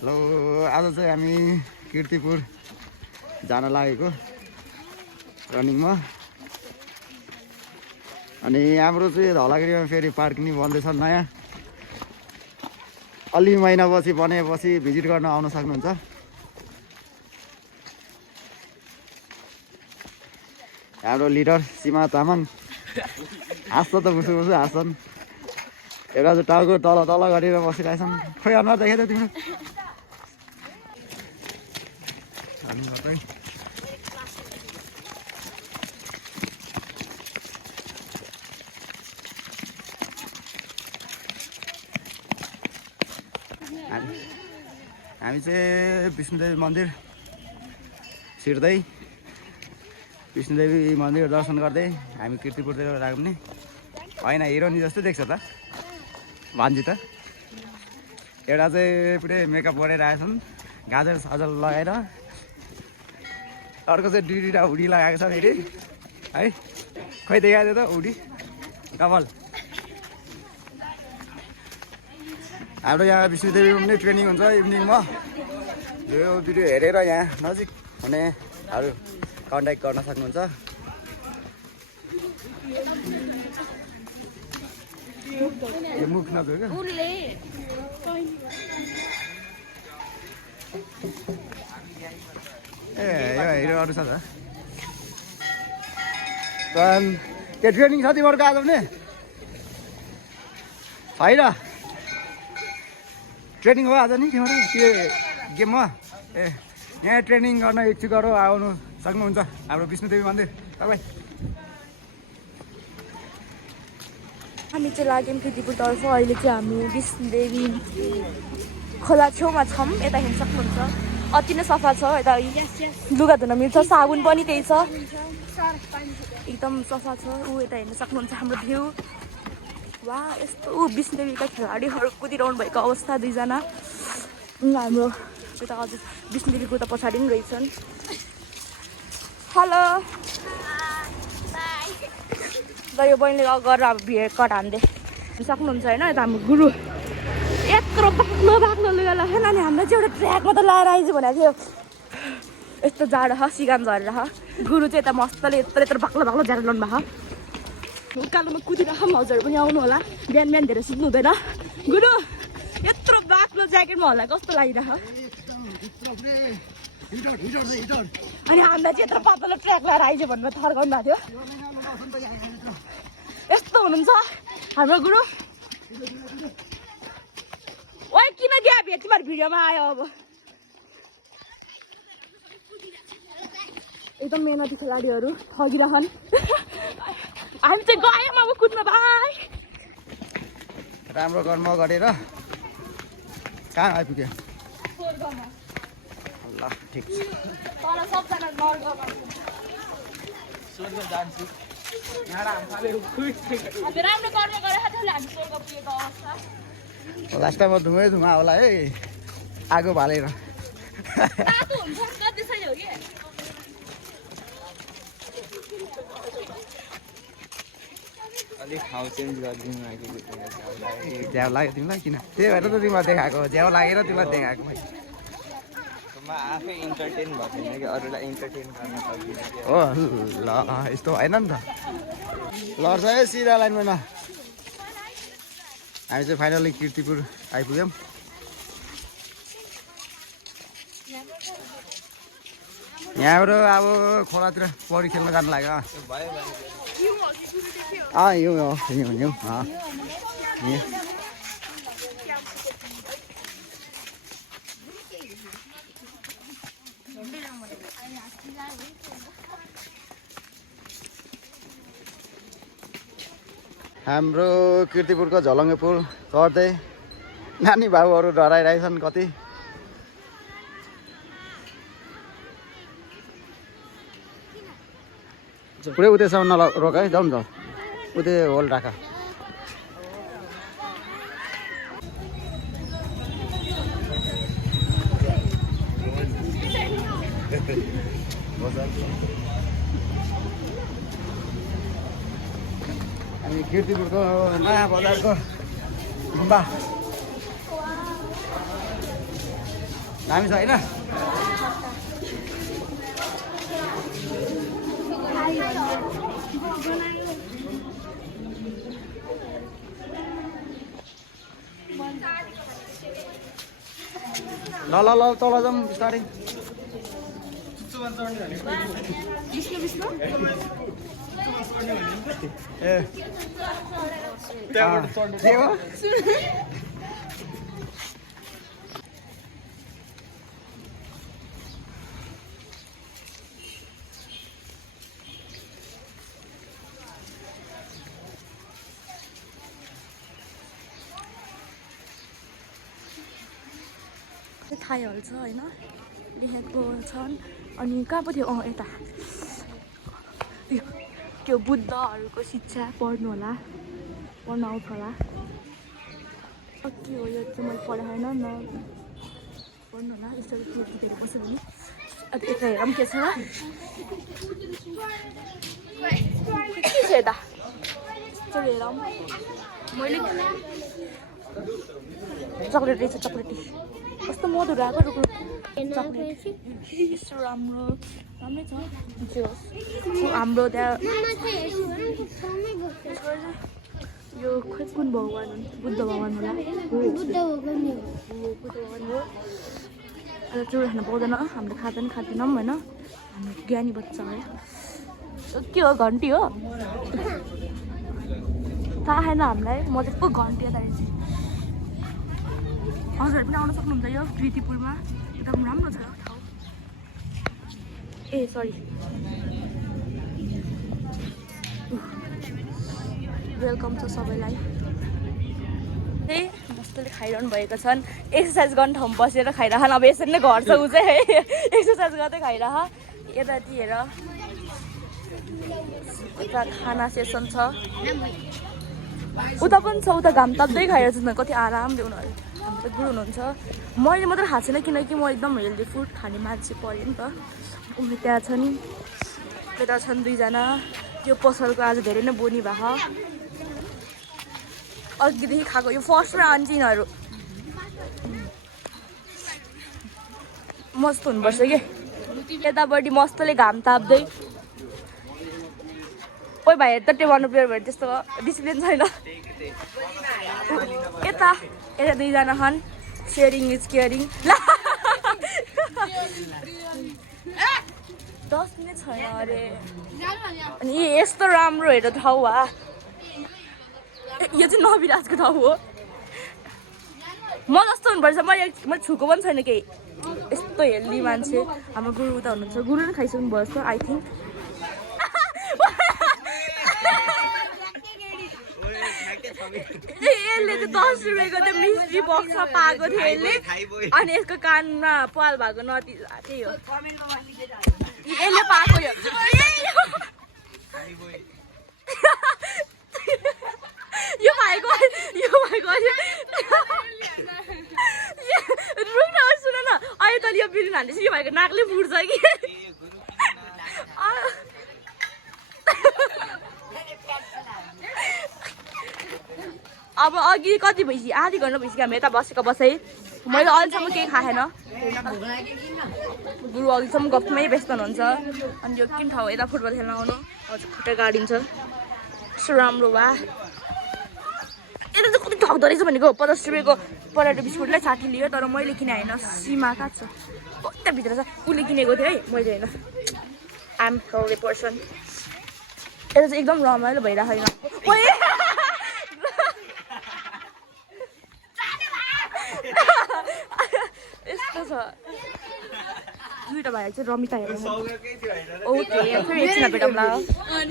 Hello, आज चाहिँ हामी कीर्तिपुर जान लागेको रनिङमा। अनि हाम्रो चाहिँ धौलागिरीमा फेरि पार्क नि बन्दैछ नयाँ। अलि महिनापछि बनेपछि भिजिट गर्न आउन सक्नुहुन्छ। हाम्रो लिडर सीमा तामाङ हाँस्छ त बुसु बुसु हाँस्छन्। एउटा चाहिँ टाउको तल तल गरेर बसिरहेछन्। खोइ अनुहार देखेँ त तिम्रो। हामी चाहिँ विष्णुदेवी मन्दिर छिर्दै विष्णुदेवी मन्दिर दर्शन गर्दै हामी कीर्तिपुरतिर लाग्ने। होइन हिरोनी जस्तो देख्छ त भान्जी त। एउटा चाहिँ पुरै मेकअप गरिरहेछन् गाजर साजर लगाएर। अर्को चाहिँ डिडिटा हुडी लगाएको छ फेरि है। खोइ देखाएको त हुडी कपाल। हाम्रो यहाँ विष्णुदेवी पनि ट्रेनिङ हुन्छ इभिनिङमा। यो भिडियो हेरेर यहाँ नजिक हुनेहरू कन्ट्याक्ट गर्न सक्नुहुन्छ। यो मुख नधोयो क्या ए यो हिरोहरू छ त। के ट्रेनिङ छ तिमीहरूको आज पनि छैन? ट्रेनिङ हो आज नि तिमीहरू के गेममा? ए यहाँ ट्रेनिङ गर्न इच्छुकहरू आउनु सक्नुहुन्छ हाम्रो विष्णुदेवी मन्दिर। तपाईँ हामी चाहिँ लाग्यौँ कीर्तिपुरतर्फ। अहिले चाहिँ हामी विष्णुदेवी खोला छेउमा छौँ। यता हेर्न सक्नुहुन्छ अति नै सफा छ। यता लुगा धुन मिल्छ, साबुन पनि त्यही छ, एकदम सफा छ। यता हेर्न सक्नुहुन्छ हाम्रो भ्यू। वा यस्तो विष्णुदेवीका खेलाडीहरू कुदिरहनु भएको अवस्था दुईजना। हाम्रो यता अझ विष्णुदेवीको त पछाडि पनि रहेछन्। हेलो र यो बहिनीले गरेर अब भिड कट हान्दै सक्नुहुन्छ होइन। यता हाम्रो गुरु यत्रो बाक्लो बाक्लो लुगा लगायो अनि हाम्रो चाहिँ एउटा ट्र्याकमा त लगाएर आइज भनेको थियो। यस्तो जाडो छ, सिगान झरेर गुरु चाहिँ यता मस्तले यत्रो यत्रो बाक्लो बाक्लो ज्याकेट लाउनु भएको। उकालोमा कुदिरहेको हजुरहरू पनि आउनु होला। बिहान बिहान धेरै सुत्नु हुँदैन। गुरु यत्रो बाक्लो ज्याकेटमा होला कस्तो लागिरहेको। अनि हामीलाई चाहिँ यत्रो पातलो ट्र्याक लगाएर आइज भनेर थर्काउनु भएको थियो। यस्तो हुनुहुन्छ हाम्रो गुरु। ओइ किन ग्याप हेर तिमीहरू भिडियोमा आयो। अब एकदम मेहनती खेलाडीहरू ठगिरहन्। हामी चाहिँ गयौँ अब कुद्न भाइ। राम्रो कर्म गरेर कहाँ आइपुग्यो? ल ठिक छ। लास्ट टाइममा धुमै धुमा होला है आगो बालेर। अलिक ठाउँ चेन्ज गरिदिनु झ्याउ लाग्यो तिमीलाई? किन? त्यही भएर त तिमीलाई देखाएको। झ्याउ लागेर तिमीलाई देखाएको। म आफै इन्टरटेन भएको छैन कि अरूलाई इन्टरटेन गर्न सक्दिनँ। हो ल यस्तो होइन नि त। लड्छ है सिधा लाइनमा न। हामी चाहिँ फाइनली कीर्तिपुर आइपुग्यौँ। यहाँबाट अब खोलातिर पौडी खेल्न जानु लाग्यो। हिउँ हो हिउँ हिउँ हाम्रो कीर्तिपुरको झलङ्गे पुल चढ्दै नानी बाबुहरू डराइरहेछन् कति। पुरै उतैसम्म नरोक है, जाउँ न त उतै होल राख। हामी कीर्तिपुरको नयाँ बजारको गुम्बा दामी छ होइन ल ल ल तल जाउँ बिस्तारै ए के हो थाहै छ होइन लेखेको छन् अनि कहाँ पो थियो यता त्यो बुद्धहरूको शिक्षा पढ्नु होला पढ्नु आउँछ होला के हो यो चाहिँ मैले पढाएन न पढ्नु होला यसरी दिदीहरू बस्यो भने अन्त यता हेरौँ के छ के छ यता चल हेरौँ मैले चक्लेट रहेछ चक्लेटी कस्तो मधुरो आएको रुख चक्लेट यस्तो राम्रो राम्रै छ हाम्रो त्यहाँ यो खोइ कुन भगवान् हुन् बुद्ध भगवान् होला बुद्ध भगवान् हो अन्त चुरो खान पाउँदैन हामीले खाँदैनौँ होइन हाम्रो ज्ञानी बच्चा हो के हो घन्टी हो थाहा छैन हामीलाई मजाको घन्टी यता रहेछ हजुरहरू पनि आउन सक्नुहुन्छ यो कृतिपुरमा एकदम राम्रो छ ठाउँ ए सरी वेलकम छ सबैलाई त्यही मस्तले खाइरहनु भएको छन् एक्सर्साइज गर्ने ठाउँ बसेर खाइरहन् अब यसरी नै घर छ ऊ चाहिँ है एक्सर्साइज गर्दै खाइरह यतातिर उता खाना सेसन छ उता पनि छ उता घाम ताप्दै खाइरहेको छ कति आरामले उनीहरू हाम्रो त गुरु हुनुहुन्छ मैले मात्र खाएको छैन किनकि म एकदम हेल्दी फुड खाने मान्छे परेँ नि त उनी त्यहाँ छन् यता छन् दुईजना त्यो पसलको आज धेरै नै बोनी भएको अघिदेखि खाएको यो फर्स्टमा आन्छ यिनीहरू मस्त हुनुपर्छ कि यतापट्टि मस्तले घाम ताप्दै ओइ भाइ त टेबल प्लेयर भयो त्यस्तो डिसिप्लिन छैन यता यता दुईजना छन् सेयरिङ इज केयरिङ 10 मिनट छैन अरे अनि यस्तो राम्रो हेर ठाउँ वा यो चाहिँ नविराजको ठाउँ हो म जस्तो हुनुपर्छ मैले छुको पनि छैन केही यस्तो हेल्दी मान्छे हाम्रो गुरु उता हुनुहुन्छ गुरु पनि खाइसक्नु भएछ आई थिङ्क यसले चाहिँ 10 रुपियाँको त मिस्ट्री बक्समा पाएको थियो यसले अनि यसको कानमा पाल भएको नति त्यही हो यसले पाएको यो भाइको रुम न सुन न अहिले त यो बिरिन हाल्दैछ यो भाइको नाकले फुट्छ कि अब अघि कति भइसक्यो आधी घन्टा भइसक्यो हामी यता बसेको बसै मैले अहिलेसम्म केही खाएन गुरु अघिसम्म गफमै व्यस्त हुनुहुन्छ अनि यो किन ठाउँ यता फुटबल खेल्न आउनु हजुर खुट्टा गाडिन्छ यस्तो राम्रो वा यता चाहिँ कति ठग्दो रहेछ भनेको 50 रुपियाँको पराठो बिस्कुटलाई 60 लियो तर मैले किने होइन सीमा कहाँ छ कता भित्र छ उसले किनेको थियो है मैले होइन आइ एम हेल्दी पर्सन यता चाहिँ एकदम रमाइलो भइरहेको छैन यस्तो छ दुईटा भाइ चाहिँ रमिता हेर्नु ओके फेरि एकछिन भेटौँला